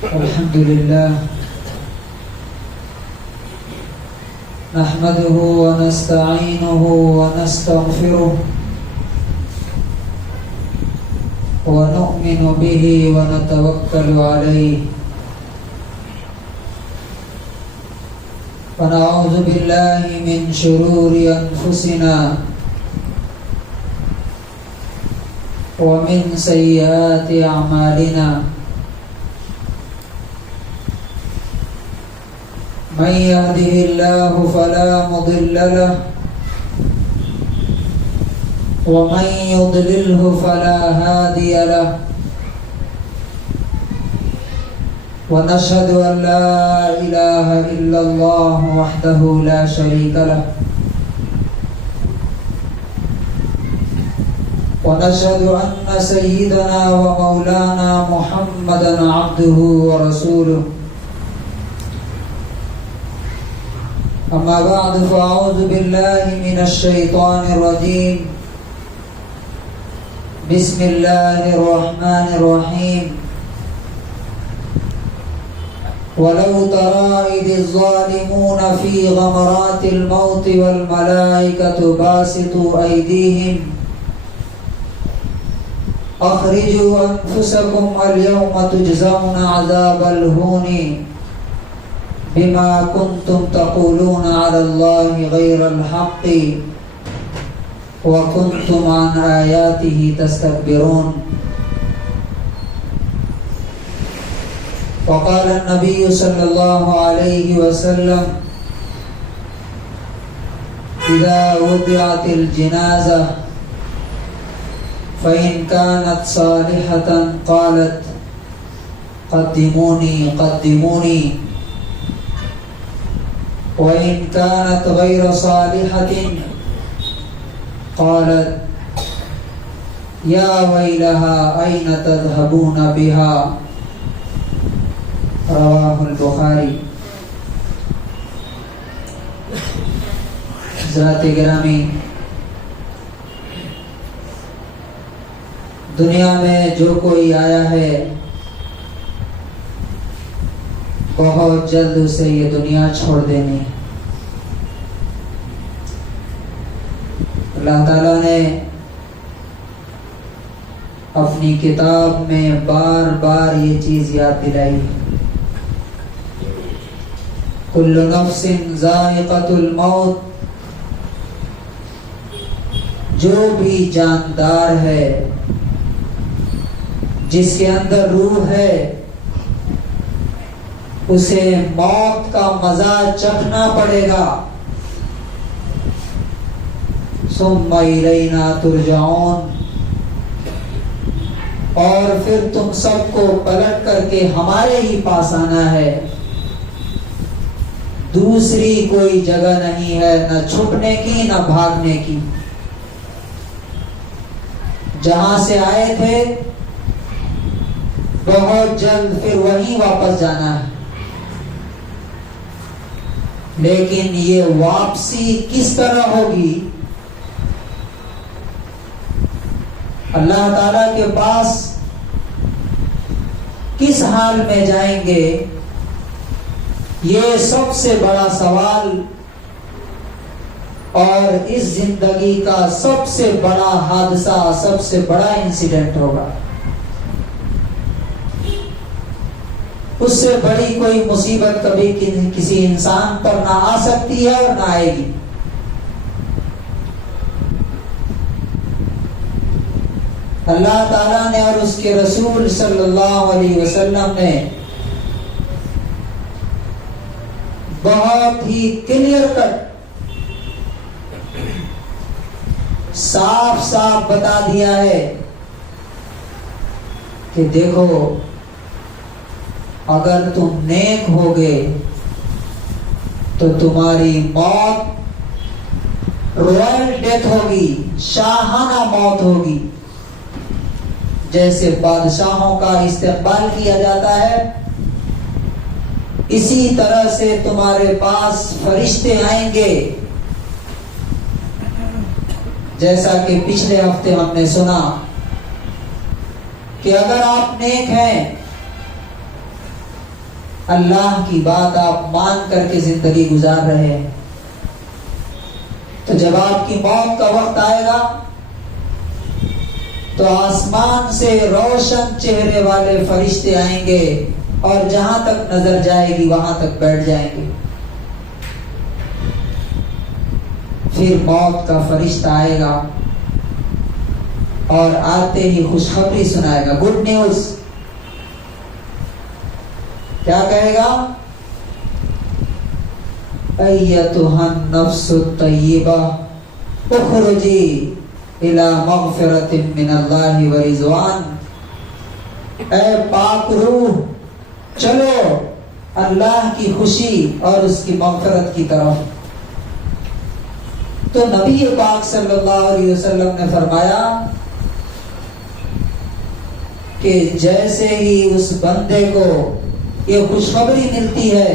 الحمد لله نحمده ونستعينه ونستغفره ونؤمن به ونتوكل عليه ونعوذ بالله من شرور أنفسنا ومن سيئات أعمالنا من يهده الله فلا مضل له ومن يضلله فلا هادي له ونشهد أن لا إله إلا الله وحده لا شريك له ونشهد أن سيدنا ومولانا محمدا عبده ورسوله أما بعد فأعوذ بالله من الشيطان الرجيم بسم الله الرحمن الرحيم ولو ترى إذ الظالمون في غمرات الموت والملائكة باسطوا أيديهم أخرجوا أنفسكم اليوم تجزون عذاب الهون بما كنتم تقولون على الله غير الحق وكنتم عن آياته تستكبرون. وقال النبي صلى الله عليه وسلم إذا وضعت الجنازة فإن كانت صالحة قالت قدموني قدموني وإن كانت غير صالحة قالت يا ويلها أين تذهبون بها رواه البخاری. حضرات گرامی، دنیا میں جو کوئی آیا ہے بہت جلد اسے یہ دنیا چھوڑ دینی ہے. اللہ تعالیٰ نے اپنی کتاب میں بار بار یہ چیز یاد دلائی. کل نفس ذائقۃ الموت، جو بھی جاندار ہے، جس کے اندر روح ہے، اسے موت کا مزہ چکھنا پڑے گا. ثم الینا ترجعون، اور پھر تم سب کو پلٹ کر کے ہمارے ہی پاس آنا ہے. دوسری کوئی جگہ نہیں ہے، نہ چھپنے کی نہ بھاگنے کی. جہاں سے آئے تھے بہت جلد پھر وہیں واپس جانا ہے. لیکن یہ واپسی کس طرح ہوگی؟ اللہ تعالی کے پاس کس حال میں جائیں گے؟ یہ سب سے بڑا سوال اور اس زندگی کا سب سے بڑا حادثہ، سب سے بڑا انسیڈنٹ ہوگا. اس سے بڑی کوئی مصیبت کبھی کسی انسان پر نہ آ سکتی ہے اور نہ آئے گی. اللہ تعالیٰ نے اور اس کے رسول صلی اللہ علیہ وسلم نے بہت ہی کلیئر کٹ صاف صاف بتا دیا ہے کہ دیکھو، اگر تم نیک ہوگے تو تمہاری موت رائل ڈیتھ ہوگی، شاہانہ موت ہوگی. جیسے بادشاہوں کا استقبال کیا جاتا ہے، اسی طرح سے تمہارے پاس فرشتے آئیں گے. جیسا کہ پچھلے ہفتے ہم نے سنا کہ اگر آپ نیک ہیں اللہ کی بات آپ مان کر کے زندگی گزار رہے ہیں، تو جب آپ کی موت کا وقت آئے گا تو آسمان سے روشن چہرے والے فرشتے آئیں گے اور جہاں تک نظر جائے گی وہاں تک بیٹھ جائیں گے. پھر موت کا فرشتہ آئے گا اور آتے ہی خوشخبری سنائے گا، گڈ نیوز. کیا کہے گا؟ ایتھا النفس الطیبہ اخرجی الی مغفرۃ من اللہ ورضوان. اے پاک روح، چلو اللہ کی خوشی اور اس کی مغفرت کی طرف. تو نبی پاک صلی اللہ علیہ وسلم نے فرمایا کہ جیسے ہی اس بندے کو یہ خوشخبری ملتی ہے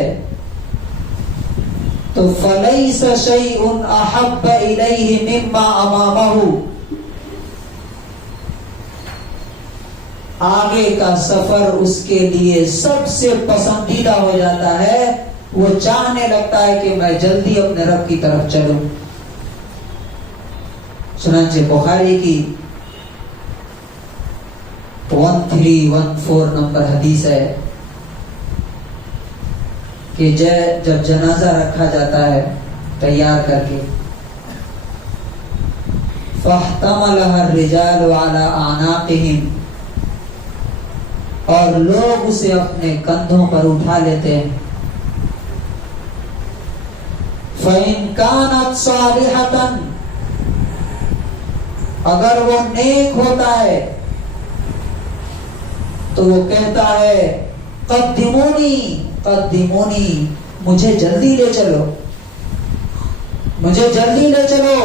تو فَلَيْسَ شَيْءٌ أَحَبَّ إِلَيْهِ مِمَّا أَمَامَهُ. آگے کا سفر اس کے لیے سب سے پسندیدہ ہو جاتا ہے، وہ چاہنے لگتا ہے کہ میں جلدی اپنے رب کی طرف چلوں. چنانچہ بخاری کی 1314 نمبر حدیث ہے کہ جب جنازہ رکھا جاتا ہے تیار کر کے، فاحتملها الرجال على اعناقهم، اور لوگ اسے اپنے کندھوں پر اٹھا لیتے ہیں. فَإِن كَانَتْ صَالِحَةً، اگر وہ نیک ہوتا ہے تو وہ کہتا ہے قدمونی قدمونی، مجھے جلدی لے چلو، مجھے جلدی لے چلو.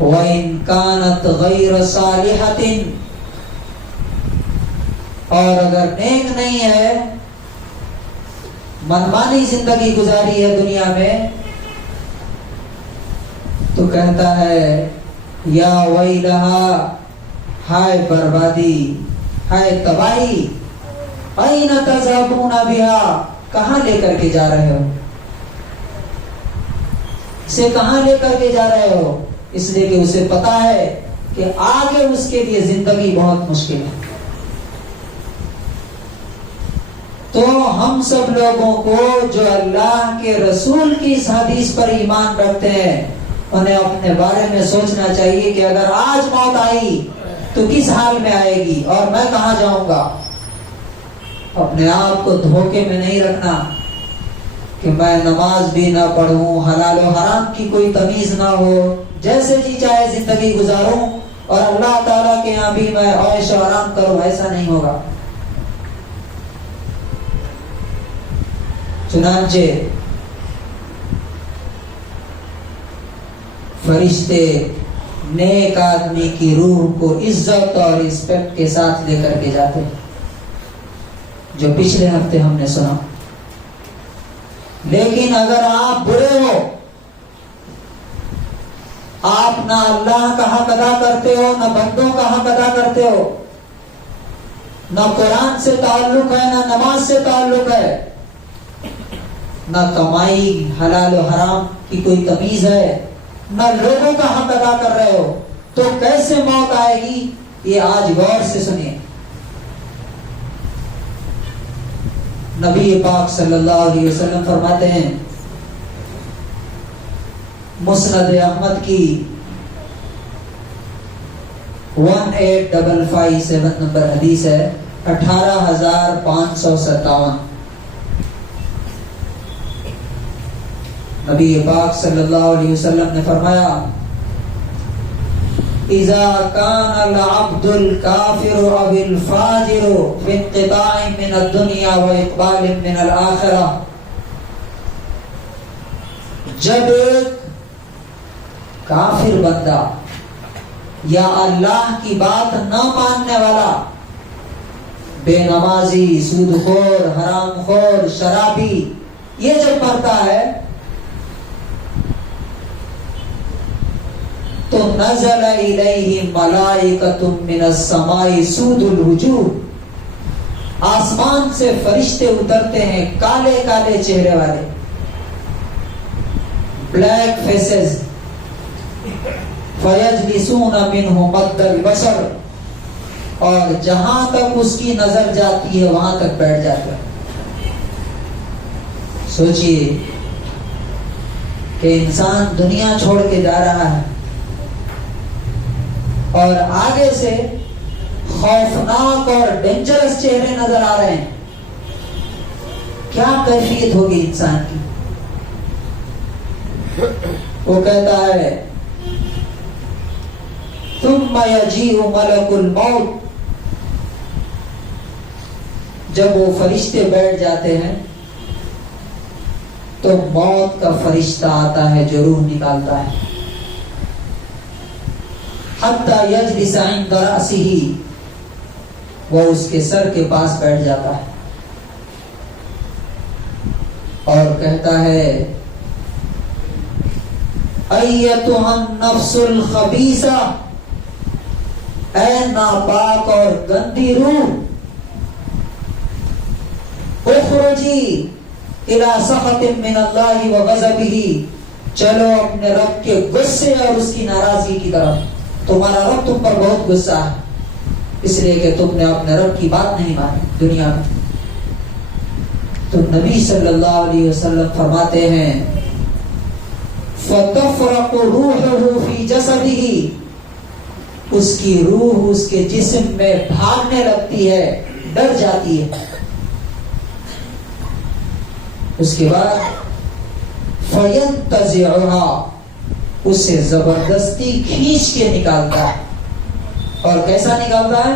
وَإِن كَانَتْ غَيْرَ صَالِحَةٍ، اور اگر نیک نہیں ہے، منمانی زندگی گزاری ہے دنیا میں، تو کہتا ہے یا ویلہا، ہائے بربادی، ہائے تباہی، این تذهبون بها، کہاں لے کر کے جا رہے ہو، اسے کہاں لے کر کے جا رہے ہو؟ اس لیے کہ اسے پتا ہے کہ آگے اس کے لیے زندگی بہت مشکل ہے. تو ہم سب لوگوں کو جو اللہ کے رسول کی اس حدیث پر ایمان رکھتے ہیں، انہیں اپنے بارے میں سوچنا چاہیے کہ اگر آج موت آئی تو کس حال میں آئے گی اور میں کہاں جاؤں گا. اپنے آپ کو دھوکے میں نہیں رکھنا کہ میں نماز بھی نہ پڑھوں، حلال و حرام کی کوئی تمیز نہ ہو، جیسے جی چاہے زندگی گزاروں اور اللہ تعالیٰ کے یہاں بھی میں عیش و آرام کروں. ایسا نہیں ہوگا. چنانچہ فرشتے نیک آدمی کی روح کو عزت اور رسپیکٹ کے ساتھ لے کر کے جاتے ہیں، جو پچھلے ہفتے ہم نے سنا. لیکن اگر آپ برے ہو، آپ نہ اللہ کا حق ادا کرتے ہو، نہ بندوں کا حق ادا کرتے ہو، نہ قرآن سے تعلق ہے، نہ نماز سے تعلق ہے، نہ کمائی حلال و حرام کی کوئی تمیز ہے، نہ لوگوں کا حق ادا کر رہے ہو، تو کیسے موت آئے گی؟ یہ آج غور سے سنیے. نبی پاک صلی اللہ علیہ وسلم فرماتے ہیں، مسند احمد کی 18557 نمبر حدیث ہے، 18557. نبی پاک صلی اللہ علیہ وسلم نے فرمایا، اذا كان العبد الكافر او الفاجر في انقطاع من الدنيا واقبال من الاخرة، جب ایک کافر بندہ یا اللہ کی بات نہ ماننے والا، بے نمازی، سود خور، حرام خور، شرابی، یہ جب مرتا ہے تو نزل الیہ ملائکۃ من السماء سود الوجوہ، آسمان سے فرشتے اترتے ہیں کالے کالے چہرے والے، بلیک فیسز، فَيَجْلِسُونَ مِنْهُ مَدَّ الْبَصَرِ، اور جہاں تک اس کی نظر جاتی ہے وہاں تک بیٹھ جاتا ہے۔ سوچئے کہ انسان دنیا چھوڑ کے جا رہا ہے اور آگے سے خوفناک اور ڈینجرس چہرے نظر آ رہے ہیں، کیا کیفیت ہوگی انسان کی؟ وہ کہتا ہے ثم یجیء ملک الموت، جب وہ فرشتے بیٹھ جاتے ہیں تو موت کا فرشتہ آتا ہے جو روح نکالتا ہے، حتی یجلس عند رأسہ، وہ اس کے سر کے پاس بیٹھ جاتا ہے اور کہتا ہے ایتھا النفس الخبیثہ، اے ناپاک اور گندی روح، اخرجی الی سخط من اللہ وغضبہ، چلو اپنے رب کے غصے اور اس کی ناراضگی کی طرف۔ تمہارا رب تم پر بہت غصہ ہے اس لیے کہ تم نے اپنے رب کی بات نہیں مانی دنیا میں۔ تو نبی صلی اللہ علیہ وسلم فرماتے ہیں فَتَفْرَقُ رُوحُهُ فِي جَسَدِهِ، اس کی روح اس کے جسم میں بھاگنے لگتی ہے، ڈر جاتی ہے۔ اس کے بعد فَيَنْتَزِعُهَا، اسے زبردستی کھینچ کے نکالتا ہے، اور کیسا نکالتا ہے؟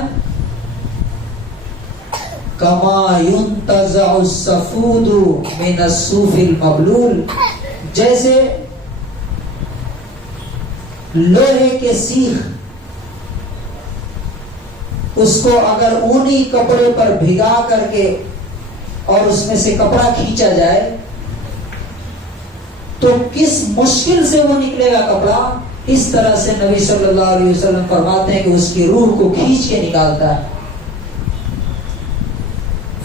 کما ينتزع السفود من الصوف المبلول، جیسے لوہے کے سیخ اس کو اگر اونی کپڑے پر بھگا کر کے اور اس میں سے کپڑا کھینچا جائے تو کس مشکل سے وہ نکلے گا کپڑا، اس طرح سے نبی صلی اللہ علیہ وسلم فرماتے ہیں کہ اس کی روح کو کھینچ کے نکالتا ہے۔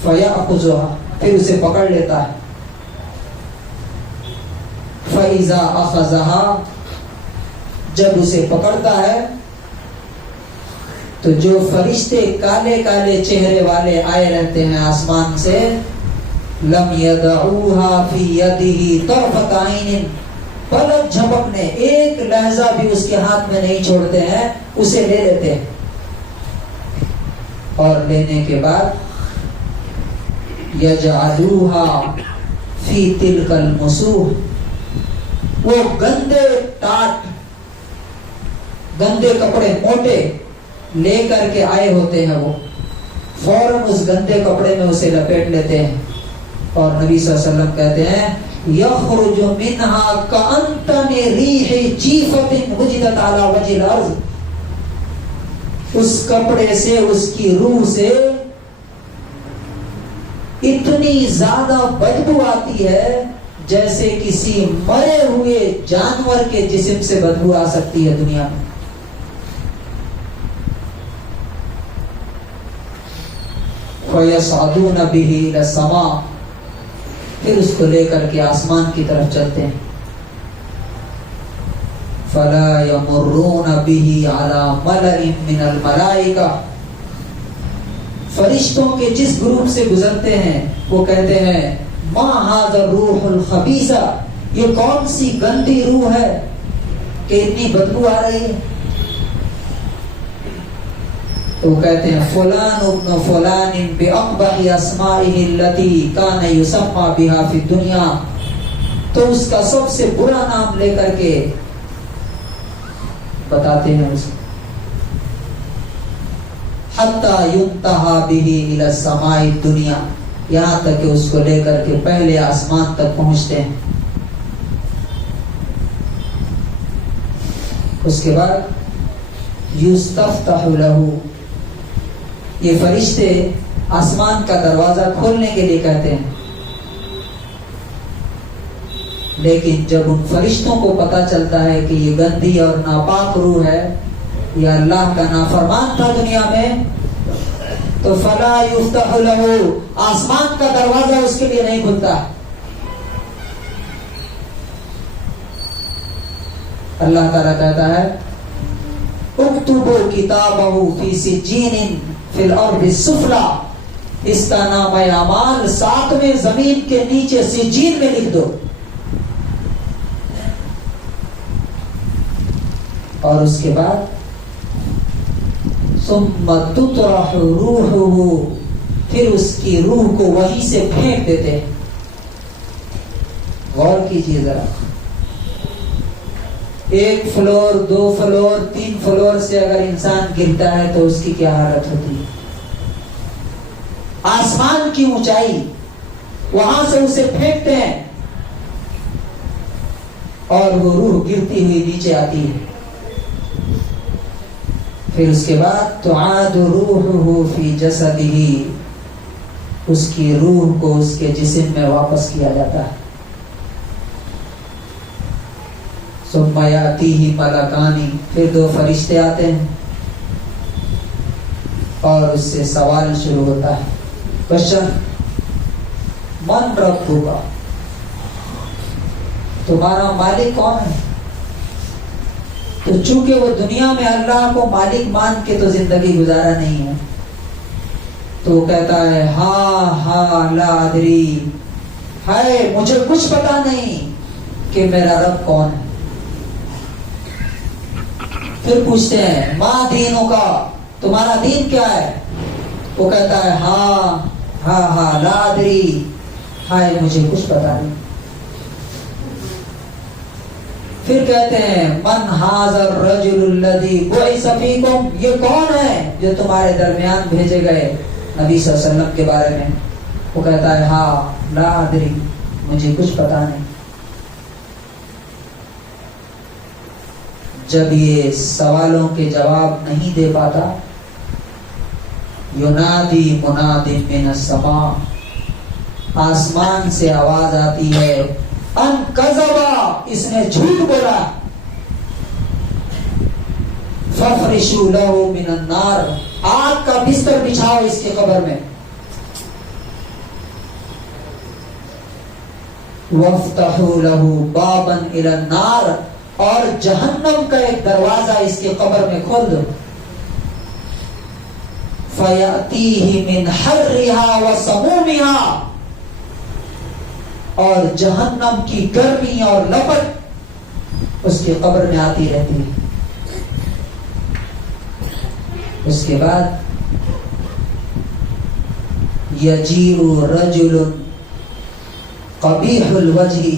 فَيَأْخُذُهَا، پھر اسے پکڑ لیتا ہے۔ فَإِذَا أَخَذَهَا، جب اسے پکڑتا ہے تو جو فرشتے کالے کالے چہرے والے آئے رہتے ہیں آسمان سے، لم يدعوها في يده طرفة عين، پلک جھپکنے ایک لحظہ بھی اس کے ہاتھ میں نہیں چھوڑتے ہیں، اسے لے لیتے ہیں، اور لینے کے بعد يجعلوها في تلك المسوح، وہ گندے ٹاٹ، گندے کپڑے موٹے لے کر کے آئے ہوتے ہیں، وہ فوراً اس گندے کپڑے میں اسے لپیٹ لیتے ہیں، اور نبی صلی اللہ علیہ وسلم کہتے ہیں یخرج منہا کأنتن ریح جیفت وجدت علی وجہ الارض، اس کپڑے سے، اس کی روح سے اتنی زیادہ بدبو آتی ہے جیسے کسی مرے ہوئے جانور کے جسم سے بدبو آ سکتی ہے دنیا میں۔ فَيَصْعَدُونَ بِهِ إِلَى السَّمَاءِ، پھر اس کو لے کر کے آسمان کی طرف چلتے ہیں۔ فَلَا يَمُرُّونَ بِهِ عَلَى مَلَئٍ مِّنَ الْمَلَائِكَةِ، فرشتوں کے جس گروپ سے گزرتے ہیں وہ کہتے ہیں مَا هَذَا الرُّوحُ الْخَبِيثَ، یہ کون سی گندی روح ہے کہ اتنی بدبو آ رہی ہے؟ تو وہ کہتے ہیں فلان ابن فلان بأقبح اسمائه التي كان يسمى بها في الدنيا، تو اس کا سب سے برا نام لے کر کے بتاتے ہیں اسے، حتى ينتهى به الى السماء الدنيا، یہاں تک کہ اس کو لے کر کے پہلے آسمان تک پہنچتے ہیں۔ اس کے بعد یستفتح له، یہ فرشتے آسمان کا دروازہ کھولنے کے لیے کہتے ہیں، لیکن جب ان فرشتوں کو پتا چلتا ہے کہ یہ گندی اور ناپاک روح ہے، یہ اللہ کا نافرمان تھا دنیا میں، تو فلا یفتح لہ، آسمان کا دروازہ اس کے لیے نہیں کھلتا۔ اللہ تعالیٰ کہتا ہے اکتبوا کتابہ فی سجین فی الارض السفلی، اس کا نام اعمال 7ویں زمین کے نیچے سجین میں لکھ دو۔ اور اس کے بعد ثم تطرح روحہ، پھر اس کی روح کو وہیں سے پھینک دیتے ہیں۔ غور کیجیے ذرا، 1 فلور 2 فلور 3 فلور سے اگر انسان گرتا ہے تو اس کی کیا حالت ہوتی ہے؟ آسمان کی اونچائی، وہاں سے اسے پھینکتے ہیں اور وہ روح گرتی ہوئی نیچے آتی ہے۔ پھر اس کے بعد تعاد روحہ فی جسدہ، اس کی روح کو اس کے جسم میں واپس کیا جاتا ہے۔ ثم یاتیہ ملکان، پھر 2 فرشتے آتے ہیں اور اس سے سوال شروع ہوتا ہے، کوشچن، من ربک، تمہارا مالک کون ہے؟ تو چونکہ وہ دنیا میں اللہ کو مالک مان کے تو زندگی گزارا نہیں ہے، تو وہ کہتا ہے ہاں لا ادری، ہے مجھے کچھ پتا نہیں کہ میرا رب کون ہے۔ پھر پوچھتے ہیں ما دینوں کا، تمہارا دین کیا ہے؟ وہ کہتا ہے ہاں لا ادری، ہائے مجھے کچھ پتا نہیں۔ پھر کہتے ہیں من ھذا الرجل الذی بعث فیکم، یہ کون ہے جو تمہارے درمیان بھیجے گئے نبی صلی اللہ علیہ وسلم کے بارے میں؟ وہ کہتا ہے ہاں لا ادری، مجھے کچھ پتا نہیں۔ جب یہ سوالوں کے جواب نہیں دے پاتا، ینادی مناد من السماء، آسمان سے آواز آتی ہے ان کذبا، اس نے جھوٹ بولا، ففرشوا لہ من النار، آگ کا بستر بچھاؤ اس کے قبر میں، وافتحوا لہ بابا الی النار، اور جہنم کا ایک دروازہ اس کے قبر میں کھول دو، فیاتیہ من حرھا وسمومھا، اور جہنم کی گرمی اور لپٹ اس کی قبر میں آتی رہتی ہے۔ اس کے بعد یجیء رجل قبیح الوجہ،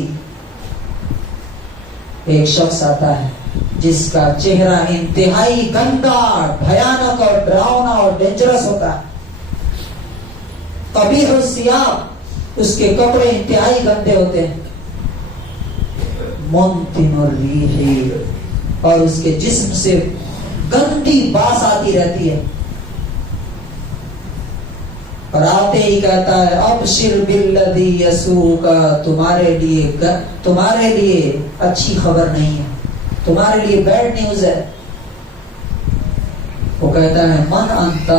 ایک شخص آتا ہے جس کا چہرہ انتہائی گندا، بھیانک اور ڈراؤنا اور ڈینجرس ہوتا ہے۔ قبیح الثیاب، اس کے کپڑے انتہائی گندے ہوتے ہیں۔ منتن الریح، اور اس کے جسم سے گندی باس آتی رہتی ہے، اور آتے ہی کہتا ہے ابشر بالذی یسوءک، تمہارے لیے اچھی خبر نہیں ہے، تمہارے لیے بیڈ نیوز ہے۔ وہ کہتا ہے من انت،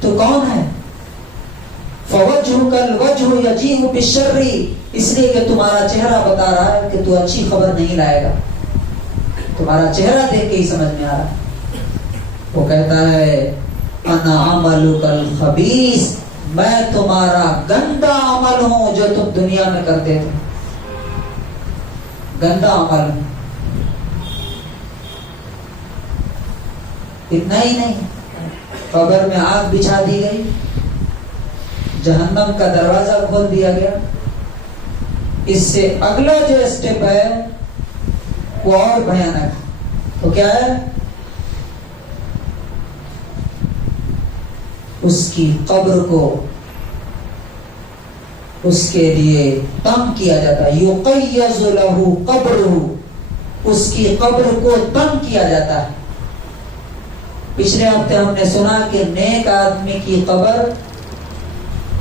تو کون ہے؟ فوجہک الوجہ یجیء بالشر، اس لیے کہ تمہارا چہرہ بتا رہا ہے کہ تو اچھی خبر نہیں لائے گا، تمہارا چہرہ دیکھ کے ہی سمجھ میں آ رہا ہے۔ وہ کہتا ہے انا عملک الخبیث، میں تمہارا گندا عمل ہوں جو تم دنیا میں کرتے تھے، گندا عمل ہوں۔ اتنا ہی نہیں، قبر میں آگ بچھا دی گئی، جہنم کا دروازہ کھول دیا گیا۔ اس سے اگلا جو اسٹیپ ہے وہ اور بھیانک ہے، وہ کیا ہے؟ اس کی قبر کو اس کے لیے تنگ کیا جاتا ہے، یقیض لہ قبرہ، اس کی قبر کو تنگ کیا جاتا ہے۔ پچھلے ہفتے ہم نے سنا کہ نیک آدمی کی قبر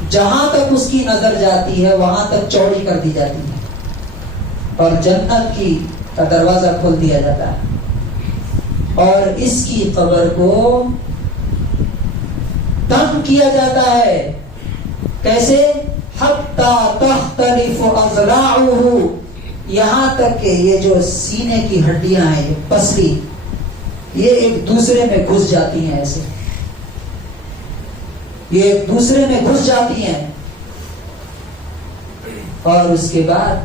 جہاں تک اس کی نظر جاتی ہے وہاں تک چوڑی کر دی جاتی ہے، اور جنت کی کا دروازہ کھول دیا جاتا ہے، اور اس کی قبر کو تنگ کیا جاتا ہے. کیسے؟ حتی تختلف اضلاعہ، یہاں تک کہ یہ جو سینے کی ہڈیاں ہیں، یہ پسلی، یہ ایک دوسرے میں گھس جاتی ہیں. ایسے یہ ایک دوسرے میں گھس جاتی ہیں. اور اس کے بعد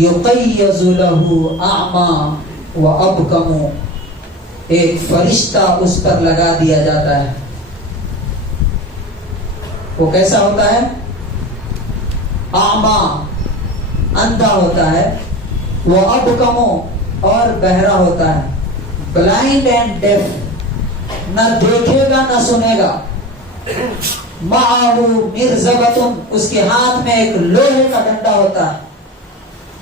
یقیض لہ اعمی و ابکم، ایک فرشتہ اس پر لگا دیا جاتا ہے. وہ کیسا ہوتا ہے؟ اعمی، اندھا ہوتا ہے، وہ ابکم، اور بہرا ہوتا ہے. بلائنڈ اینڈ ڈیف، نہ دیکھے گا نہ سنے گا. معہ مرزبۃ، اس کے ہاتھ میں ایک لوہے کا ڈنڈا ہوتا ہے.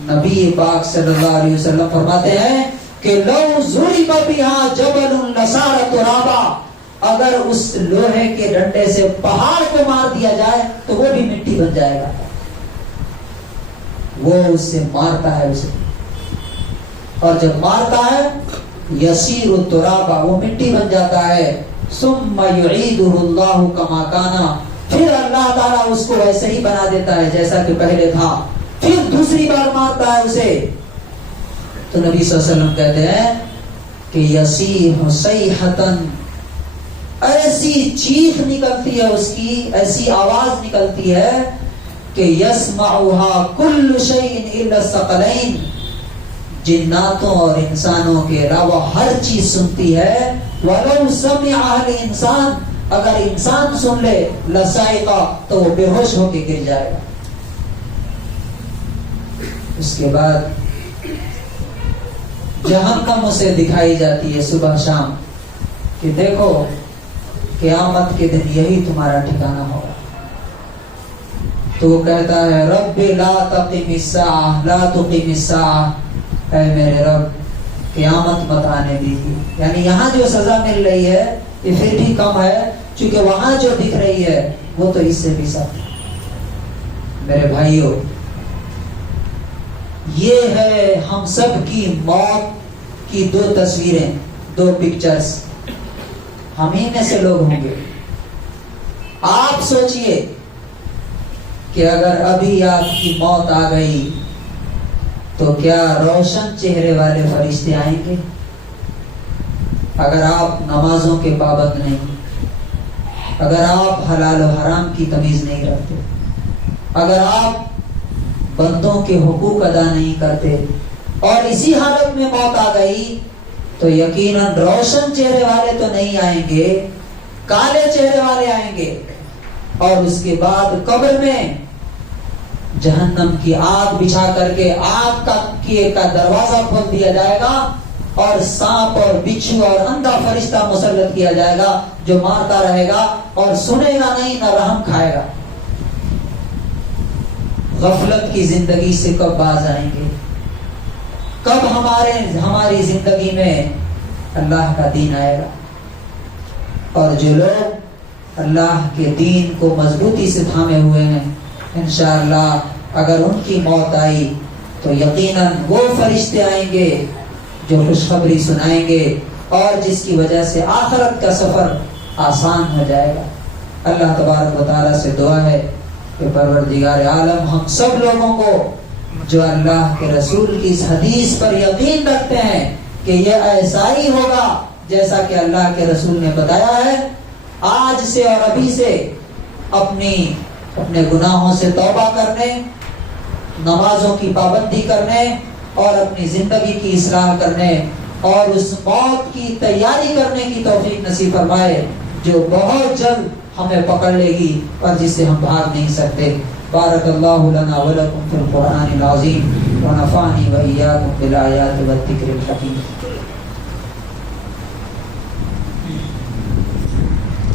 نبی پاک صلی اللہ علیہ وسلم فرماتے ہیں کہ لو ضرب بها جبل لصار ترابا، اگر اس لوہے کے ڈنڈے سے پہاڑ کو مار دیا جائے تو وہ بھی مٹی بن جائے گا. وہ اس سے مارتا ہے اسے، اور جب مارتا ہے یسیر ترابا، وہ مٹی بن جاتا ہے. ثم یعیدہ اللہ کما کانا، پھر اللہ تعالیٰ اس کو ویسے ہی بنا دیتا ہے جیسا کہ پہلے تھا. پھر دوسری بار مارتا ہے اسے تو نبی صلی اللہ علیہ وسلم کہتے ہیں کہ یصیح صیحۃ، ایسی چیخ نکلتی ہے اس کی، ایسی آواز نکلتی ہے کہ یسمعها کل شیء الا الثقلین، جناتوں اور انسانوں کے علاوہ ہر چیز سنتی ہے. وَلَوْ سَمِعَهَا الْإِنسان، اگر انسان سن لے لَصَعِقَ، تو وہ بے ہوش ہو کے گر جائے گا. اس کے بعد جہنم اسے دکھائی جاتی ہے صبح شام کہ دیکھو قیامت کے دن یہی تمہارا ٹھکانہ ہوگا. تو وہ کہتا ہے رب لا تقم الساعة لا تقم الساعة، اے میرے رب قیامت مت آنے دیجیے. یعنی یہاں جو سزا مل رہی ہے یہ پھر بھی کم ہے، چونکہ وہاں جو دکھ رہی ہے وہ تو اس سے بھی سخت ہے. میرے بھائیوں، یہ ہے ہم سب کی موت کی دو تصویریں، دو پکچرز. ہم ہی میں سے لوگ ہوں گے. آپ سوچئے کہ اگر ابھی آپ کی موت آ گئی تو کیا روشن چہرے والے فرشتے آئیں گے؟ اگر آپ نمازوں کے پابند نہیں، اگر آپ حلال و حرام کی تمیز نہیں رکھتے، اگر آپ بندوں کے حقوق ادا نہیں کرتے، اور اسی حالت میں موت آ گئی، تو یقیناً روشن چہرے والے تو نہیں آئیں گے، کالے چہرے والے آئیں گے. اور اس کے بعد قبر میں جہنم کی آگ بچھا کر کے آگ کا دروازہ کھول دیا جائے گا، اور سانپ اور بچھو اور اندھا فرشتہ مسلط کیا جائے گا جو مارتا رہے گا اور سنے گا نہیں، نہ رحم کھائے گا. غفلت کی زندگی سے کب باز آئیں گے؟ کب ہماری زندگی میں اللہ کا دین آئے گا؟ اور جو لوگ اللہ کے دین کو مضبوطی سے تھامے ہوئے ہیں، انشاءاللہ اگر ان کی موت آئی تو یقیناً وہ فرشتے آئیں گے جو خوشخبری سنائیں گے، اور جس کی وجہ سے آخرت کا سفر آسان ہو جائے گا. اللہ تبارک و تعالیٰ سے دعا ہے کہ پروردگار عالم ہم سب لوگوں کو جو اللہ کے رسول کی اس حدیث پر یقین رکھتے ہیں کہ یہ ایسا ہی ہوگا جیسا کہ اللہ کے رسول نے بتایا ہے، آج سے اور ابھی سے اپنے گناہوں سے توبہ کرنے، نمازوں کی پابندی کرنے، اور اپنی زندگی کی اصلاح کرنے، اور اس موت کی تیاری کرنے کی توفیق نصیب فرمائے جو بہت جلد ہمیں پکڑ لے گی اور جس سے ہم بھاگ نہیں سکتے. بارک اللہ لنا ولکم فی القرآن العظیم ونفعنی وإیاکم بالآیات والذکر الحکیم.